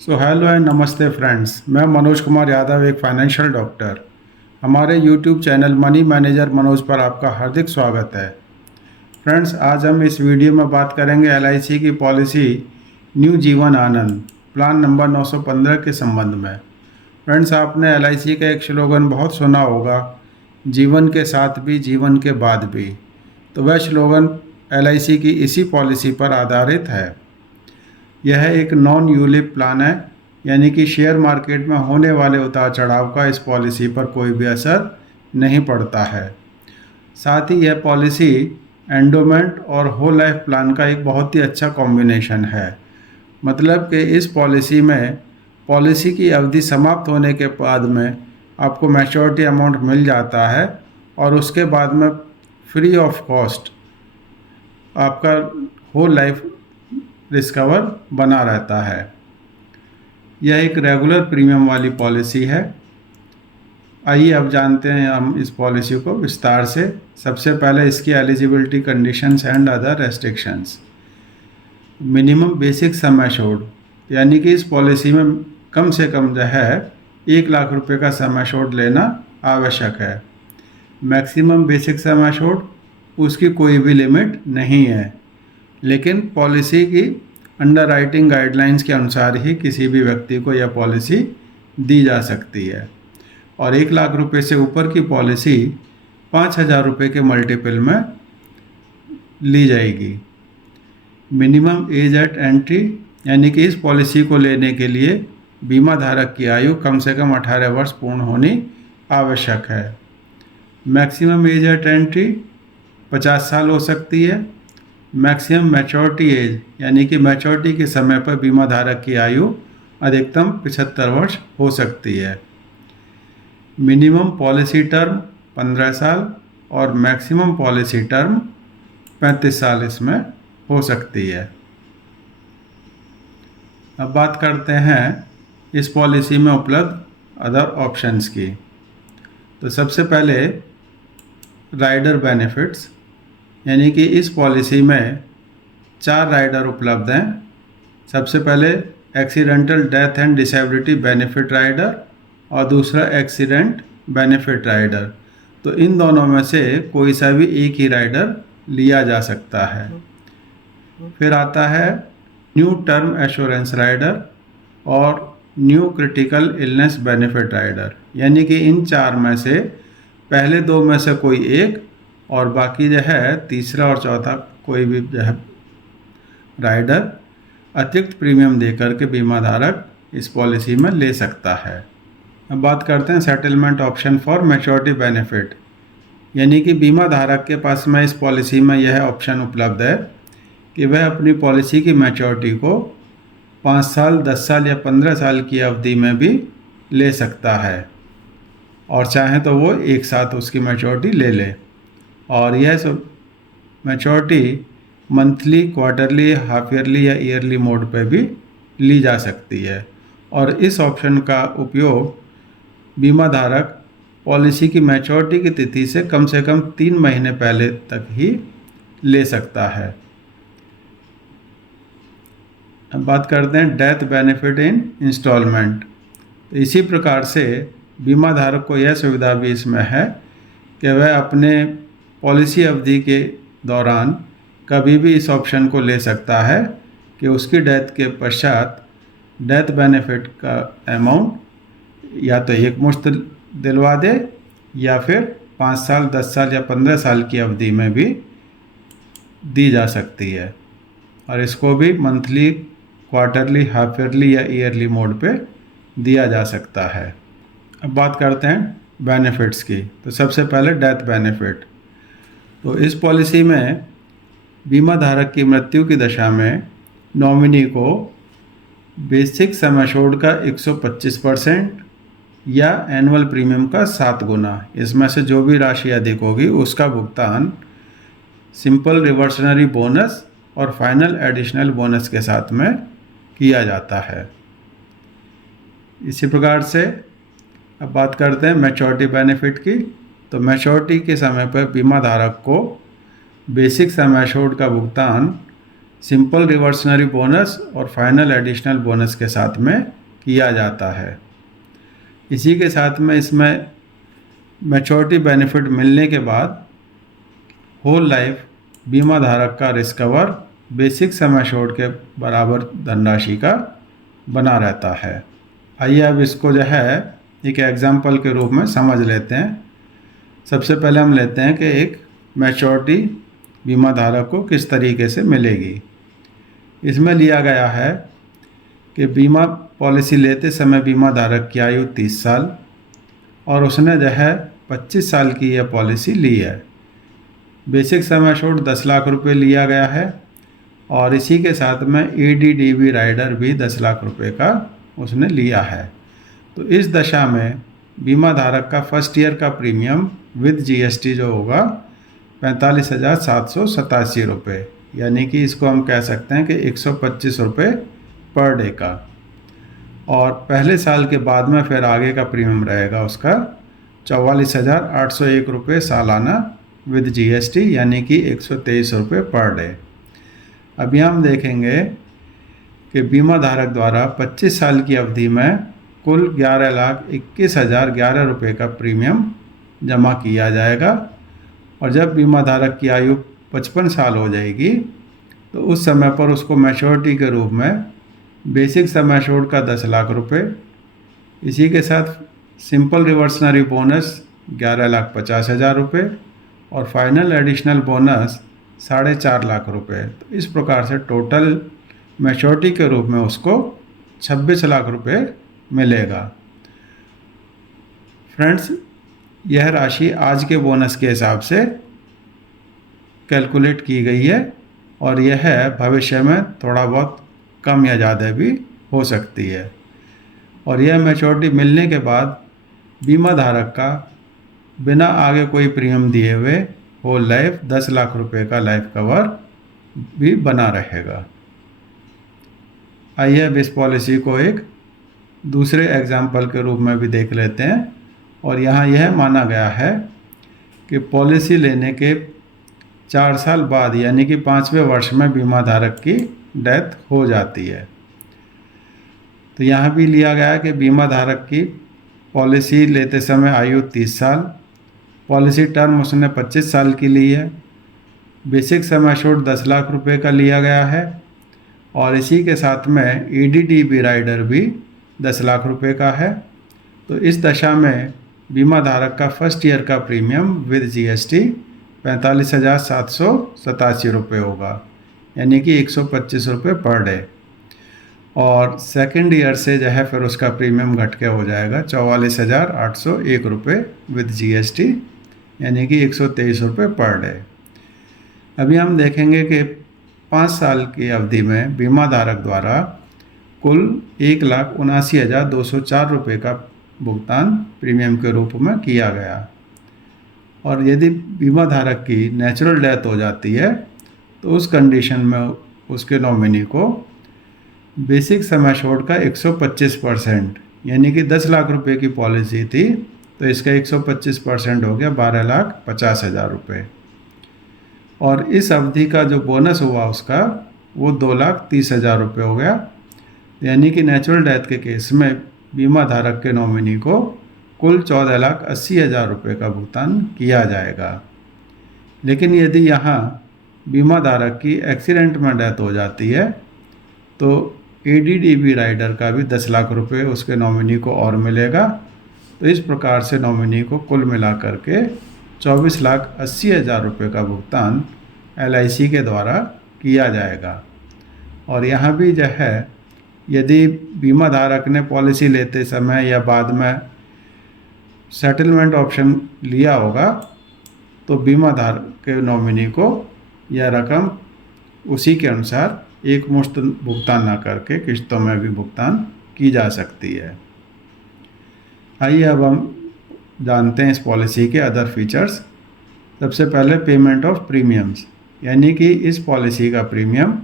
Hello and नमस्ते friends. मैं मनोज कुमार यादव, एक फाइनेंशियल डॉक्टर। हमारे YouTube channel money manager Manoj पर आपका हार्दिक स्वागत है। फ्रेंड्स, आज हम इस वीडियो में बात करेंगे एलआईसी की policy new Jeevan Anand plan number 915 के संबंध में। फ्रेंड्स, आपने एलआईसी का एक स्लोगन बहुत सुना होगा, जीवन के साथ भी जीवन के बाद भी। तो वह स्लोगन एलआईसी की इसी पॉलिसी पर आधारित है। यह एक नॉन यूलिप प्लान है, यानी कि शेयर मार्केट में होने वाले उतार चढ़ाव का इस पॉलिसी पर कोई भी असर नहीं पड़ता है। साथ ही यह पॉलिसी एंडोमेंट और होल लाइफ प्लान का एक बहुत ही अच्छा कॉम्बिनेशन है। मतलब कि इस पॉलिसी में पॉलिसी की अवधि समाप्त होने के बाद में आपको मैच्योरिटी अमाउंट मिल जाता है और उसके बाद में फ्री ऑफ कॉस्ट आपका होल लाइफ रिस्कवर बना रहता है। यह एक रेगुलर प्रीमियम वाली पॉलिसी है। आइए अब जानते हैं हम इस पॉलिसी को विस्तार से। सबसे पहले इसकी eligibility conditions and other restrictions. Minimum basic sum assured, यानी कि इस पॉलिसी में कम से कम जो है 1 लाख रुपए का सम एश्योर्ड लेना आवश्यक है। मैक्सिमम बेसिक सम एश्योर्ड, उसकी कोई भी लिमिट नहीं है, लेकिन पॉलिसी की अंडरराइटिंग गाइडलाइंस के अनुसार ही किसी भी व्यक्ति को यह पॉलिसी दी जा सकती है। और 1 लाख रुपए से ऊपर की पॉलिसी 5,000 रुपये के मल्टीपल में ली जाएगी। मिनिमम एज एट एंट्री, यानी कि इस पॉलिसी को लेने के लिए बीमा धारक की आयु कम से कम 18 वर्ष पूर्ण होनी आवश्यक है। मैक्सिमम एज एट एंट्री 50 साल हो सकती है। मैक्सिमम मैच्योरिटी एज, यानी कि मैच्योरिटी के समय पर बीमा धारक की आयु अधिकतम 75 वर्ष हो सकती है। मिनिमम पॉलिसी टर्म 15 साल और मैक्सिमम पॉलिसी टर्म 35 साल इसमें हो सकती है। अब बात करते हैं इस पॉलिसी में उपलब्ध अदर ऑप्शंस की। तो सबसे पहले राइडर बेनिफिट्स, यानी कि इस पॉलिसी में 4 राइडर उपलब्ध हैं। सबसे पहले accidental death and disability benefit rider और दूसरा एक्सीडेंट बेनिफिट राइडर। तो इन दोनों में से कोई सा भी एक ही राइडर लिया जा सकता है। फिर आता है न्यू टर्म एश्योरेंस राइडर और new critical illness benefit rider, यानी कि इन 4 में से पहले 2 में से कोई एक और बाकी जो है तीसरा और चौथा कोई भी जो है राइडर अतिरिक्त प्रीमियम देकर के बीमा धारक इस पॉलिसी में ले सकता है। अब बात करते हैं settlement option for maturity benefit, यानी कि बीमा धारक के पास में इस पॉलिसी में यह ऑप्शन उपलब्ध है कि वह अपनी पॉलिसी की मैच्योरिटी को 5 साल, 10 साल या 15 साल की अवधि में भी ले सकता है और चाहे तो वो एक साथ उसकी मैच्योरिटी ले ले। और यह सब maturity monthly, quarterly, half yearly या ईयरली मोड पे भी ली जा सकती है। और इस ऑप्शन का उपयोग बीमा धारक पॉलिसी की मैच्योरिटी की तिथि से कम 3 महीने पहले तक ही ले सकता है। अब बात करते हैं डेथ बेनिफिट इन इंस्टॉलमेंट। तो इसी प्रकार से बीमा धारक को यह सुविधा भी इसमें है कि वह अपने पॉलिसी अवधि के दौरान कभी भी इस ऑप्शन को ले सकता है कि उसकी डेथ के पश्चात डेथ बेनिफिट का अमाउंट या तो एक मुश्त दिलवा दे या फिर 5 साल, 10 साल या 15 साल की अवधि में भी दी जा सकती है। और इसको भी मंथली, क्वार्टरली, हाफ ईयरली या ईयरली मोड पे दिया जा सकता है। अब बात करते हैं बेनिफिट्स की। तो सबसे पहले डेथ बेनिफिट। तो इस पॉलिसी में बीमा धारक की मृत्यु की दशा में नॉमिनी को बेसिक सम एश्योर्ड का 125% या एनुअल प्रीमियम का 7 गुना, इसमें से जो भी राशि अधिक होगी उसका भुगतान सिंपल रिवर्सनरी बोनस और फाइनल एडिशनल बोनस के साथ में किया जाता है। इसी प्रकार से अब बात करते हैं मैच्योरिटी बेनिफिट की। तो मैच्योरिटी के समय पर बीमा धारक को बेसिक सम एश्योर्ड का भुगतान सिंपल रिवर्सनरी बोनस और फाइनल एडिशनल बोनस के साथ में किया जाता है। इसी के साथ में इसमें मैच्योरिटी बेनिफिट मिलने के बाद होल लाइफ बीमा धारक का risk cover basic sum assured के बराबर धनराशि का बना रहता है। आइए अब इसको जो है एक एग्जाम्पल के रूप में समझ लेते हैं। सबसे पहले हम लेते हैं कि एक मैच्योरिटी बीमा धारक को किस तरीके से मिलेगी। इसमें लिया गया है कि बीमा पॉलिसी लेते समय बीमा धारक की आयु 30 साल और उसने जो है 25 साल की यह पॉलिसी ली है। बेसिक सम एश्योर्ड 10 लाख रुपए लिया गया है और इसी के साथ में ADDB राइडर भी 10 लाख रुपए का उसने लिया है। तो इस दशा में बीमा धारक का फर्स्ट ईयर का प्रीमियम विद GST जो होगा 45,787 रुपये, यानी कि इसको हम कह सकते हैं कि 125 रुपये पर डे का। और पहले साल के बाद में फिर आगे का प्रीमियम रहेगा उसका 44,801 रुपये सालाना विद GST, यानी कि 123 रुपये पर डे। अभी हम देखेंगे कि बीमा धारक द्वारा 25 साल की अवधि में कुल 11,21,011 रुपये का प्रीमियम जमा किया जाएगा और जब बीमा धारक की आयु 55 साल हो जाएगी तो उस समय पर उसको मैच्योरिटी के रूप में बेसिक सम एश्योर्ड का 10 लाख रुपये, इसी के साथ सिंपल रिवर्सनरी बोनस 11,50,000 रुपये और फाइनल एडिशनल बोनस 4.5 लाख रुपये। तो इस प्रकार से टोटल मैच्योरिटी के रूप में उसको 26 लाख रुपये मिलेगा। फ्रेंड्स, यह राशि आज के बोनस के हिसाब से कैलकुलेट की गई है और यह भविष्य में थोड़ा बहुत कम या ज़्यादा भी हो सकती है। और यह मैच्योरिटी मिलने के बाद बीमा धारक का बिना आगे कोई प्रीमियम दिए हुए होल लाइफ 10 लाख रुपए का लाइफ कवर भी बना रहेगा। आइए अब इस पॉलिसी को एक दूसरे एग्जाम्पल के रूप में भी देख लेते हैं। और यहाँ यह माना गया है कि पॉलिसी लेने के 4 साल बाद यानी कि 5वें वर्ष में बीमा धारक की डेथ हो जाती है। तो यहाँ भी लिया गया है कि बीमा धारक की पॉलिसी लेते समय आयु 30 साल, पॉलिसी टर्म उसने 25 साल की ली है, बेसिक सम एश्योर्ड 10 लाख रुपए का लिया गया है और इसी के साथ में ADDB राइडर भी 10 लाख रुपए का है। तो इस दशा में बीमा धारक का फर्स्ट ईयर का प्रीमियम विद GST 45,787 रुपये होगा, यानी कि 125 रुपये पर डे। और सेकेंड ईयर से जो है फिर उसका प्रीमियम घट के हो जाएगा 44,801 रुपये विद GST, यानी कि 123 रुपये पर डे। अभी हम देखेंगे कि 5 साल की अवधि में बीमा धारक द्वारा कुल 1,79,204 रुपये का भुगतान प्रीमियम के रूप में किया गया। और यदि बीमा धारक की नेचुरल डेथ हो जाती है तो उस कंडीशन में उसके नॉमिनी को बेसिक सम एश्योर्ड का 125%, यानी कि 10 लाख रुपए की पॉलिसी थी तो इसका 125% हो गया 12,50,000 रुपये। और इस अवधि का जो बोनस हुआ उसका वो 2,30,000 रुपये हो गया, यानी कि नेचुरल डेथ के केस में बीमा धारक के नॉमिनी को कुल 14,80,000 रुपये का भुगतान किया जाएगा। लेकिन यदि यहाँ बीमा धारक की एक्सीडेंट में डेथ हो जाती है तो ADDB राइडर का भी 10 लाख रुपये उसके नॉमिनी को और मिलेगा। तो इस प्रकार से नॉमिनी को कुल मिलाकर के 24,80,000 रुपये का भुगतान LIC के द्वारा किया जाएगा। और यहाँ भी जो है यदि बीमा धारक ने पॉलिसी लेते समय या बाद में सेटलमेंट ऑप्शन लिया होगा तो बीमा धारक के नॉमिनी को यह रकम उसी के अनुसार एक मुश्त भुगतान ना करके किस्तों में भी भुगतान की जा सकती है। आइए अब हम जानते हैं इस पॉलिसी के अदर फीचर्स। सबसे पहले पेमेंट ऑफ प्रीमियम्स, यानी कि इस पॉलिसी का premium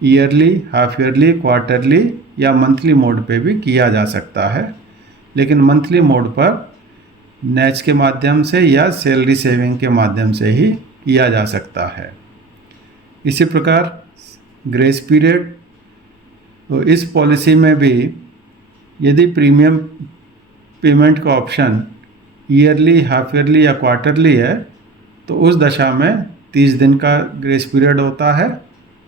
yearly, half yearly, quarterly या मंथली मोड पे भी किया जा सकता है, लेकिन मंथली मोड पर नैच के माध्यम से या सैलरी सेविंग के माध्यम से ही किया जा सकता है। इसी प्रकार ग्रेस पीरियड, तो इस पॉलिसी में भी यदि प्रीमियम पेमेंट का ऑप्शन ईयरली, हाफ ईयरली या क्वार्टरली है तो उस दशा में 30 दिन का ग्रेस पीरियड होता है,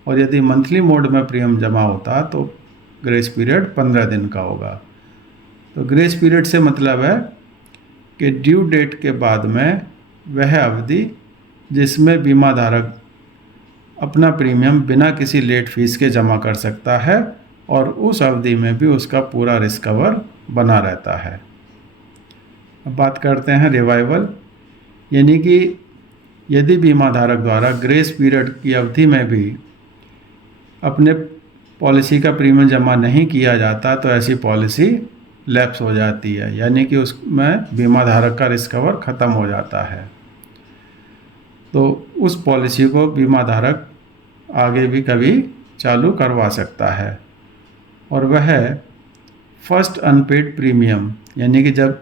और यदि मंथली मोड में प्रीमियम जमा होता तो ग्रेस पीरियड 15 दिन का होगा। तो ग्रेस पीरियड से मतलब है कि ड्यू डेट के बाद में वह अवधि जिसमें बीमा धारक अपना प्रीमियम बिना किसी लेट फीस के जमा कर सकता है, और उस अवधि में भी उसका पूरा रिस्क कवर बना रहता है। अब बात करते हैं रिवाइवल, यानी कि यदि बीमा धारक द्वारा ग्रेस पीरियड की अवधि में भी अपने पॉलिसी का प्रीमियम जमा नहीं किया जाता तो ऐसी पॉलिसी लैप्स हो जाती है, यानी कि उसमें बीमा धारक का रिस्क कवर ख़त्म हो जाता है। तो उस पॉलिसी को बीमा धारक आगे भी कभी चालू करवा सकता है, और वह फर्स्ट अनपेड प्रीमियम, यानी कि जब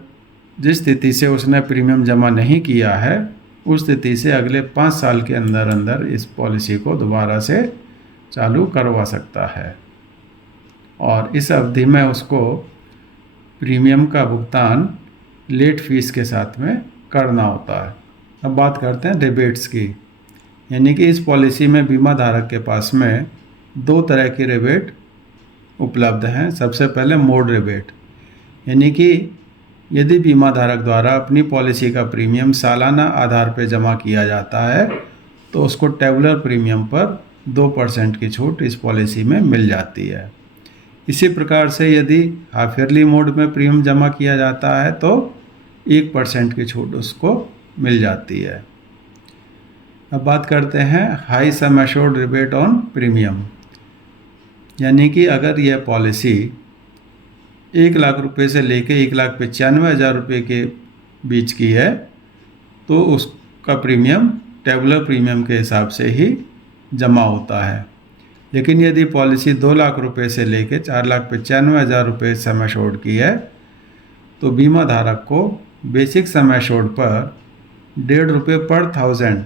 जिस स्थिति से उसने प्रीमियम जमा नहीं किया है उस स्थिति से अगले 5 साल के अंदर अंदर इस पॉलिसी को दोबारा से चालू करवा सकता है, और इस अवधि में उसको प्रीमियम का भुगतान लेट फीस के साथ में करना होता है। अब बात करते हैं रिबेट्स की, यानी कि इस पॉलिसी में बीमा धारक के पास में 2 तरह की रिबेट उपलब्ध हैं। सबसे पहले मोड रिबेट, यानी कि यदि बीमा धारक द्वारा अपनी पॉलिसी का प्रीमियम सालाना आधार पर जमा किया जाता है तो उसको टेबुलर प्रीमियम पर 2% की छूट इस पॉलिसी में मिल जाती है। इसी प्रकार से यदि हाफ ईयरली मोड में प्रीमियम जमा किया जाता है तो 1% की छूट उसको मिल जाती है। अब बात करते हैं high sum assured rebate on premium, यानी कि अगर यह पॉलिसी 1 लाख रुपए से लेके 1,95,000 रुपये के बीच की है तो उसका प्रीमियम टेबुलर प्रीमियम के हिसाब से ही जमा होता है। लेकिन यदि पॉलिसी 2 लाख रुपए से लेके 4,95,000 रुपये सम एश्योर्ड की है तो बीमा धारक को बेसिक सम एश्योर्ड पर 1.5 रुपये पर 1000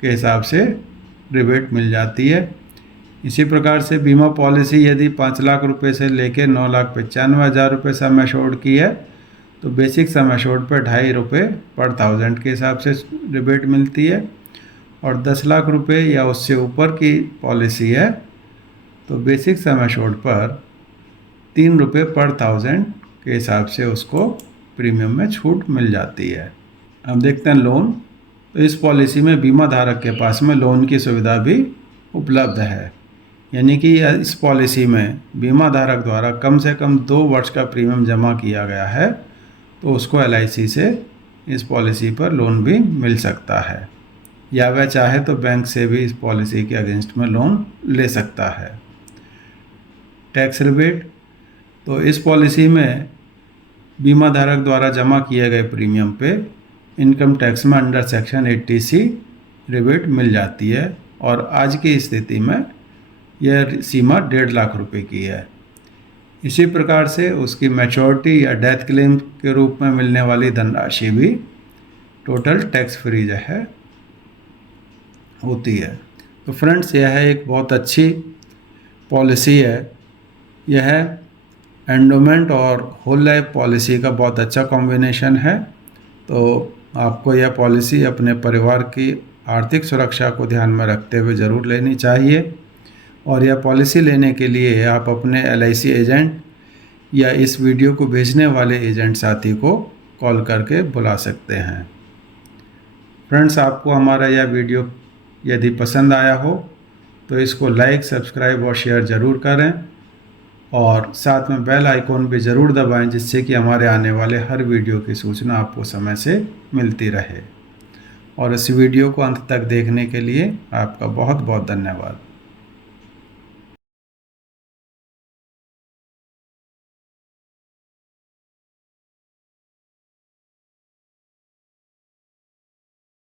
के हिसाब से रिबेट मिल जाती है। इसी प्रकार से बीमा पॉलिसी यदि 5 लाख रुपए से लेके 9,95,000 रुपये सम एश्योर्ड की है तो बेसिक सम एश्योर्ड पर 2.5 रुपये पर 1000 के हिसाब से रिबेट मिलती है, और 10 लाख रुपए या उससे ऊपर की पॉलिसी है तो बेसिक सम एश्योर्ड पर 3 रुपये पर 1000 के हिसाब से उसको प्रीमियम में छूट मिल जाती है। अब देखते हैं लोन, तो इस पॉलिसी में बीमा धारक के पास में लोन की सुविधा भी उपलब्ध है, यानी कि इस पॉलिसी में बीमा धारक द्वारा कम से कम 2 वर्ष का प्रीमियम जमा किया गया है तो उसको LIC से इस पॉलिसी पर लोन भी मिल सकता है, या वह चाहे तो बैंक से भी इस पॉलिसी के अगेंस्ट में लोन ले सकता है। टैक्स रिबेट, तो इस पॉलिसी में बीमा धारक द्वारा जमा किए गए प्रीमियम पे इनकम टैक्स में अंडर सेक्शन 80C रिबेट मिल जाती है, और आज की स्थिति में यह सीमा 1.5 लाख रुपए की है। इसी प्रकार से उसकी मैच्योरिटी या डेथ क्लेम के रूप में मिलने वाली धनराशि भी टोटल टैक्स फ्री जो है होती है। तो फ्रेंड्स, यह एक बहुत अच्छी पॉलिसी है। यह एंडोमेंट और होल लाइफ पॉलिसी का बहुत अच्छा कॉम्बिनेशन है। तो आपको यह पॉलिसी अपने परिवार की आर्थिक सुरक्षा को ध्यान में रखते हुए ज़रूर लेनी चाहिए, और यह पॉलिसी लेने के लिए आप अपने LIC एजेंट या इस वीडियो को भेजने वाले एजेंट साथी को कॉल करके बुला सकते हैं। फ्रेंड्स, आपको हमारा यह वीडियो यदि पसंद आया हो तो इसको लाइक, सब्सक्राइब और शेयर ज़रूर करें, और साथ में बेल आइकॉन भी ज़रूर दबाएं जिससे कि हमारे आने वाले हर वीडियो की सूचना आपको समय से मिलती रहे। और इस वीडियो को अंत तक देखने के लिए आपका बहुत बहुत धन्यवाद।